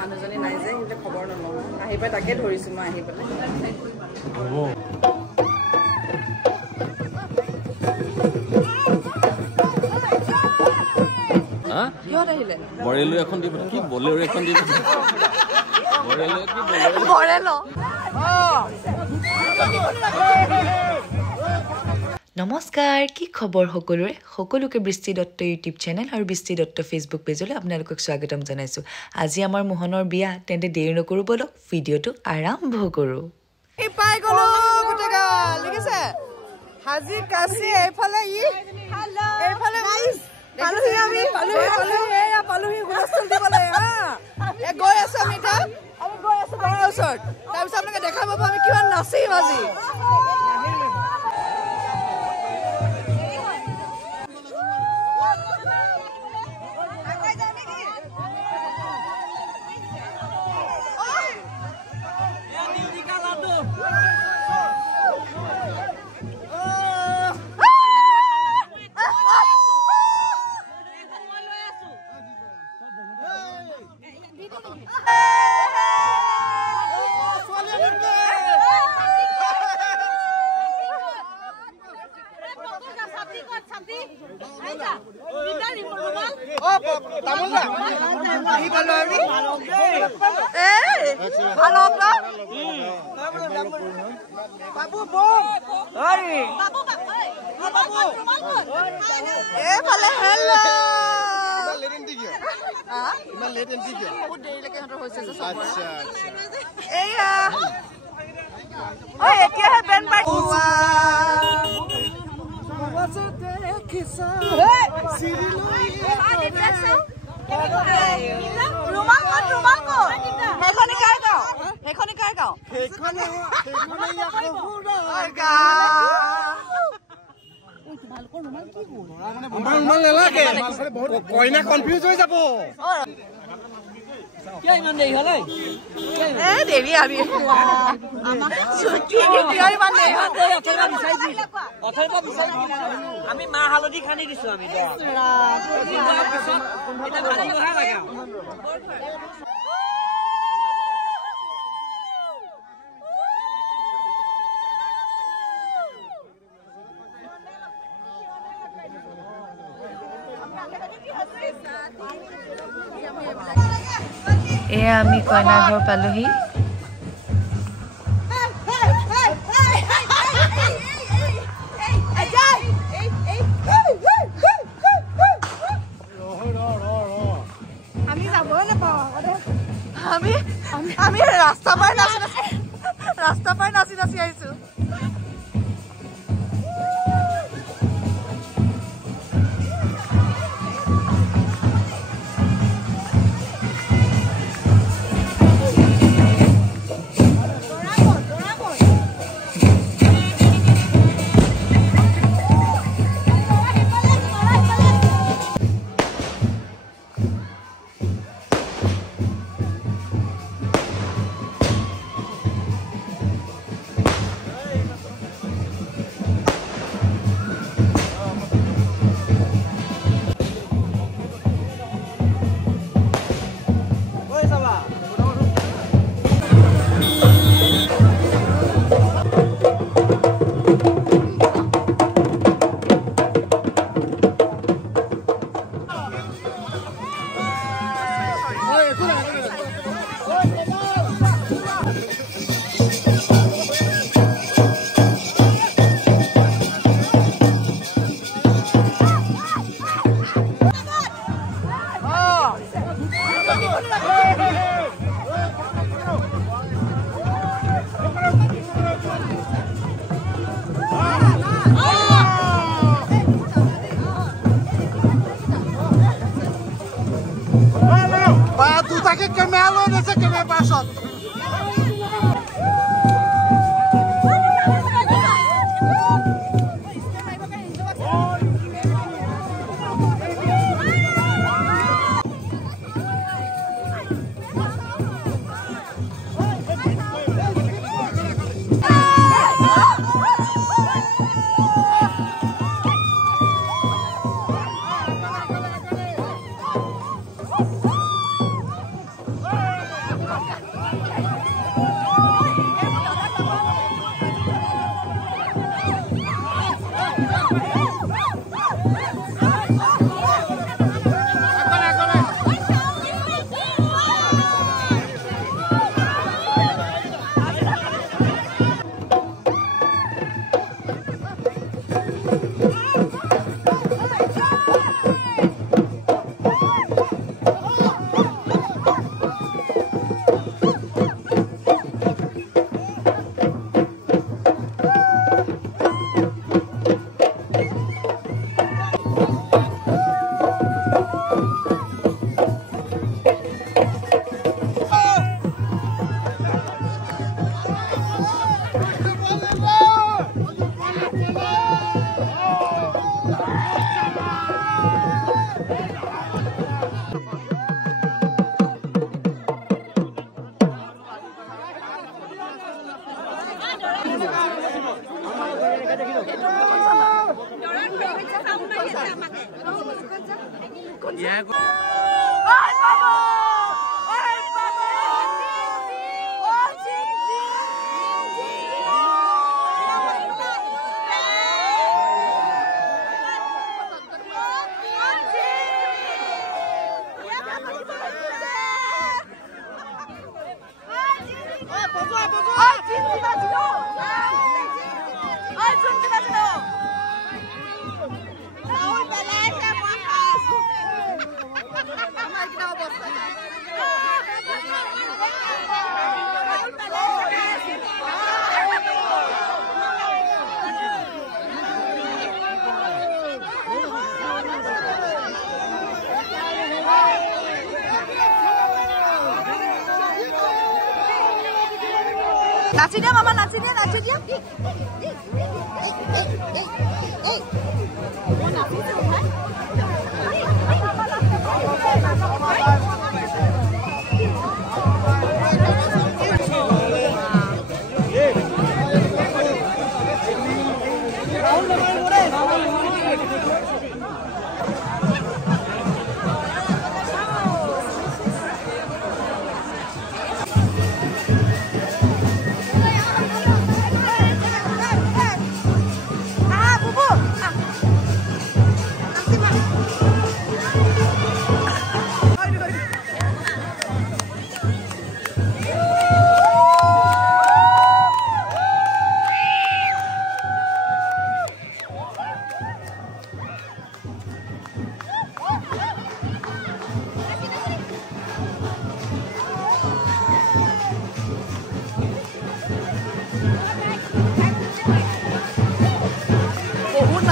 মানুহজনী নাই যে কিন্তু খবৰ নলওঁ আহি পাই তাকে ধৰিছো মই আহি পেলাই কিহত আহিলে বৰেলো এখন দিব কি বলেৰো এখন দিব বৰেলো কি বৰেলো নমস্কাৰ কি খবৰ সকলোকে বৃষ্টি দত্ত ইউটিউব চেনেল আৰু বৃষ্টি দত্ত ফেচবুক পেজলৈ আপোনালোকক স্বাগতম জনাইছো আজি আমাৰ মোহনৰ বিয়া তেন্তে দেৰি নকৰো বলক ভিডিঅটো আৰম্ভ কৰো এই পাই গলো গুটেগা লিখিছে হাজি কাছি এইফালে এইফালে পালুহি আমি পালুহি হুলস্থুল দিবলৈ গৈ আছো আমি গৈ আছো ঘৰৰ ওচৰত তাৰপিছত আপোনালোকে দেখা পাব আমি কিমান নাচিম আজি কইনা কনফিউজ হৈ যাব কিয় ইমান দেৰি হলে দেৰি আমি আমি মাহ হালধি খানি দিছো আমি এয়া আমি কইনা ঘৰ পালোহি আমি ৰাস্তা পাই নাচি আহিছো Taque camelo nessa que me passou. নাচি দিয়া মামা নাচি দিয়া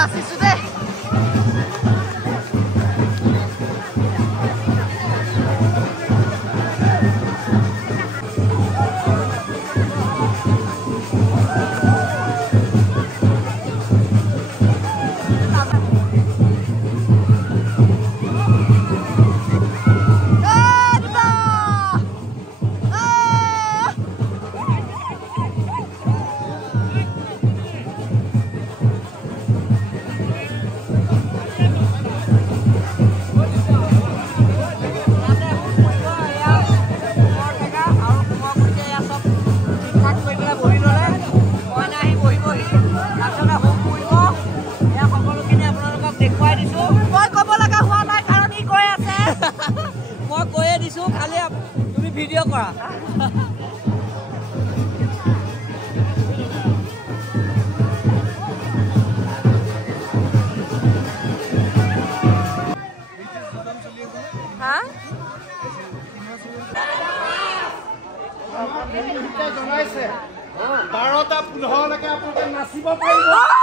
নাচিছো দে ভিডিও কৰা হা জনাইছে 12টা 15 লৈকে আপোনালোকে নাচিব পাৰিব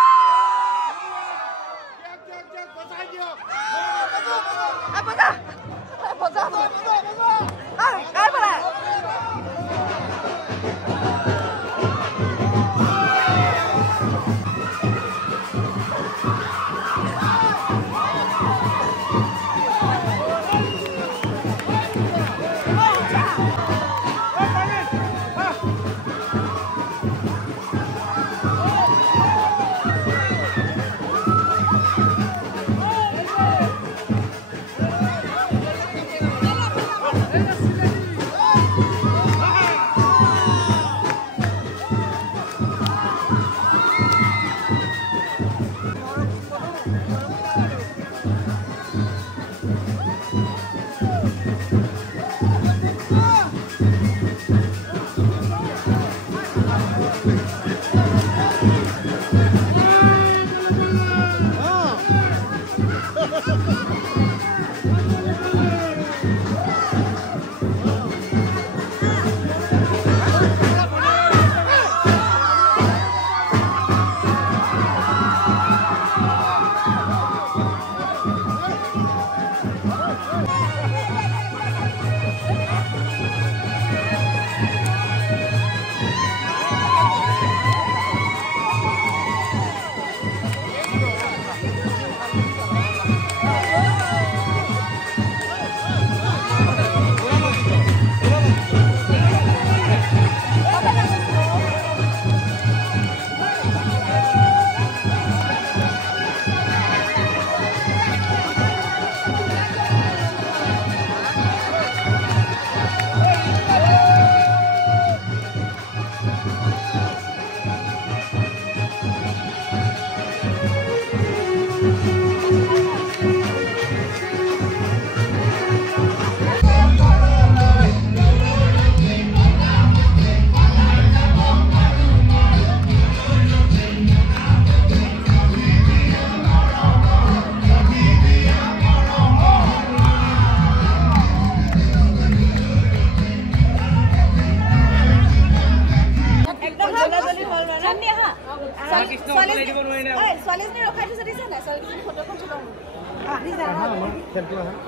ছোৱালীজনী ৰখাই থৈছে দিছে নাই ছোৱালীজনী ফটোখন তোলো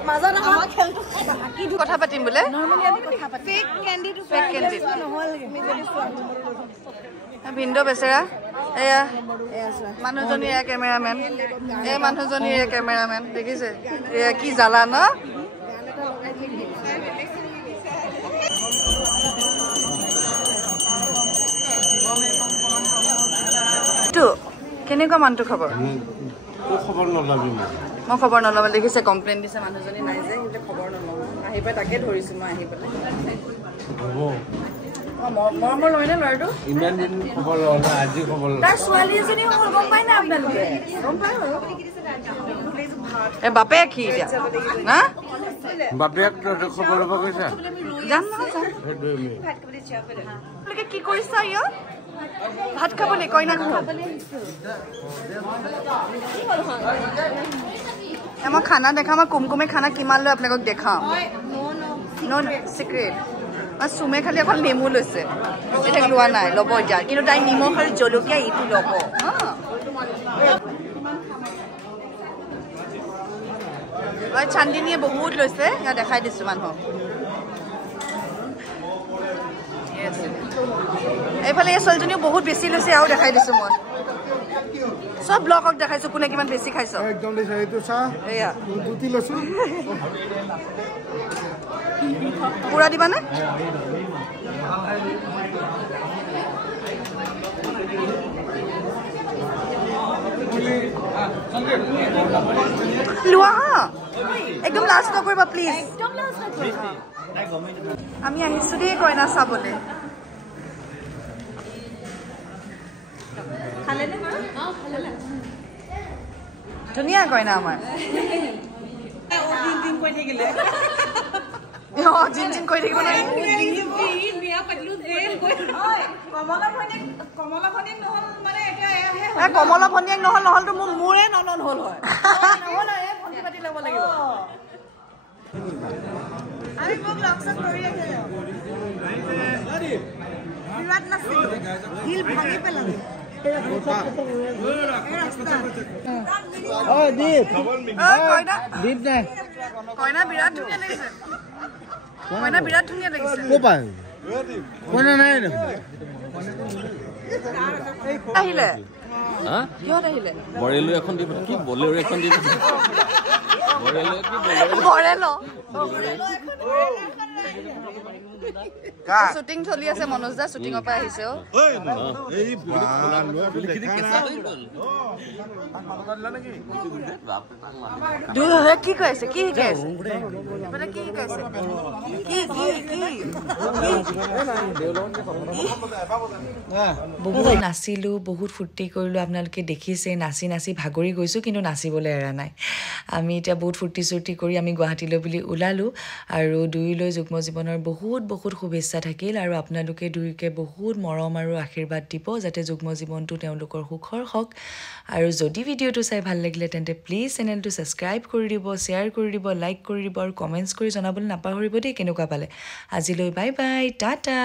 মাজত আমাৰ খেলটো কি কথা পাতিম বোলে নৰমালি আমি কথা পাতিম ফেক ক্যান্ডিটো ফেক ক্যান্ডি নহল মিজলি ছোৱালী ভিন্ডো বেচেৰা এয়া মানুহজনী এয়া কেমেৰামেন এই মানুহজনী এয়া কেমেৰামেন দেখিছে এয়া কি জ্বালা ন কেনেকুৱা মানুহটো খবৰ খবৰ নলবি মই খবৰ নল'ব দেখিছে কমপ্লেইন দিছে মানুহজনী নাই যে কিন্তু খবৰ নল'ব আহি পাই তাকে ধৰিছো মই আহি পেলাই মৰমৰ লয় নে ল'ৰাটো ইমান দিন খবৰ লোৱা নাই আজি খবৰ তাৰ ছোৱালী এজনী হ'ল গম পাই না আপোনালোকে গম পাই এ বাপে কি এতিয়া না বাপেক খবৰ ল'ব কৈছা জান নহয় কি কৰিছা ইয় ভাত খাবলৈ কইনা ঘৰত মই খানা দেখাম মই কুমকুমে খানা কিমান লৈ আপোনালোকক দেখাম ন চিক্ৰেট চুমে খালি অকল নেমু লৈছে এতিয়া লোৱা নাই ল'ব এতিয়া কিন্তু তাই নিমখ আৰু জলকীয়া ইটো ল'ব চান্দিনীয়ে বহুত লৈছে ইয়াত দেখাই দিছো মানুহক এইফালে এই ছোৱালীজনীও বহুত বেছি লৈছে আৰু দেখাই দিছো মই সব ব্লগক দেখাইছো কোনে কিমান বেছি খাইছ একদম দিছে এইটো চা এয়া দুটি লৈছো পুৰা দিবানে লোৱা হা একদম লাষ্ট নকৰিবা প্লিজ আমি আহিছো দেই কইনা চাবলৈ ধুনীয়া কইনা আমাৰ জিন জিন কৈ থাকিব নাই কমলা ভনীয়েক নহল নহলতো মোৰে ননন হল হয় ভণ্টি পাতি ল'ব লাগিব আমি মোক লকচন কৰি বিৰাট নাছিল দিল ভাঙি পেলালে কইনা বিৰাট ধুনীয়া লাগিছে কইনা বিৰাট ধুনীয়া লাগিছে আহিলে কিহত আহিলে বৰেলো এখন দিব কি বলেৰো এখন দিব বৰেলো শ্বুটিং চলি আছে মনোজ দা শ্বুটিঙৰ পৰা আহিছে কি কৈ আছে কি শিকাই আছে কি শিকাইছে বহুত নাচিলোঁ বহুত ফূৰ্তি কৰিলোঁ আপোনালোকে দেখিছে নাচি নাচি ভাগৰি গৈছোঁ কিন্তু নাচিবলৈ এৰা নাই আমি এতিয়া বহুত ফূৰ্তি চূৰ্তি কৰি আমি গুৱাহাটীলৈ বুলি ওলালোঁ আৰু দুয়োলৈ যুগ্ম জীৱনৰ বহুত বহুত শুভেচ্ছা থাকিল আৰু আপোনালোকে দুয়োকে বহুত মৰম আৰু আশীৰ্বাদ দিব যাতে যুগ্ম জীৱনটো তেওঁলোকৰ সুখৰ হওক আৰু যদি ভিডিঅ'টো চাই ভাল লাগিলে তেন্তে প্লিজ চেনেলটো ছাবস্ক্ৰাইব কৰি দিব শ্বেয়াৰ কৰি দিব লাইক কৰি দিব আৰু কমেণ্টছ কৰি জনাবলৈ নাপাহৰিব দেই কেনেকুৱা পালে আজিলৈ বাই বাই টাটা